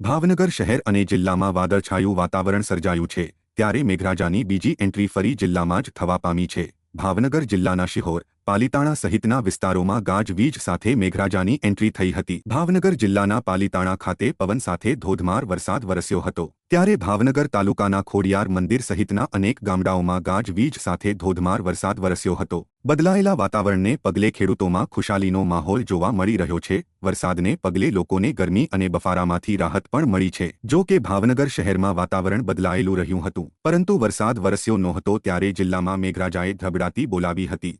ભાવનગર શહેર અને જિલ્લામાં વાદળછાયું વાતાવરણ સર્જાયું છે, ત્યારે મેઘરાજાની બીજી એન્ટ્રી ફરી જિલ્લામાં જ થવા પામી છે. ભાવનગર જિલ્લાના શિહોર પાલીતાણા સહિતના વિસ્તારોમાં ગાજવીજ સાથે મેઘરાજાની એન્ટ્રી થઈ હતી. ભાવનગર જિલ્લાના પાલીતાણા ખાતે પવન સાથે ધોધમાર વરસાદ વરસ્યો હતો. ત્યારે ભાવનગર તાલુકાના ખોડિયાર મંદિર સહિતના અનેક ગામડાઓમાં ગાજવીજ સાથે ધોધમાર વરસાદ વરસ્યો હતો. બદલાયેલા વાતાવરણને પગલે ખેડૂતોમાં ખુશાલીનો માહોલ જોવા મળી રહ્યો છે. વરસાદને પગલે લોકોને ગરમી અને બફારામાંથી રાહત પણ મળી છે. જો કે ભાવનગર શહેરમાં વાતાવરણ બદલાયેલું રહ્યું હતું. પરંતુ વરસાદ વરસ્યો નહોતો ત્યારે જિલ્લામાં મેઘરાજાએ ધબડાતી બોલાવી હતી.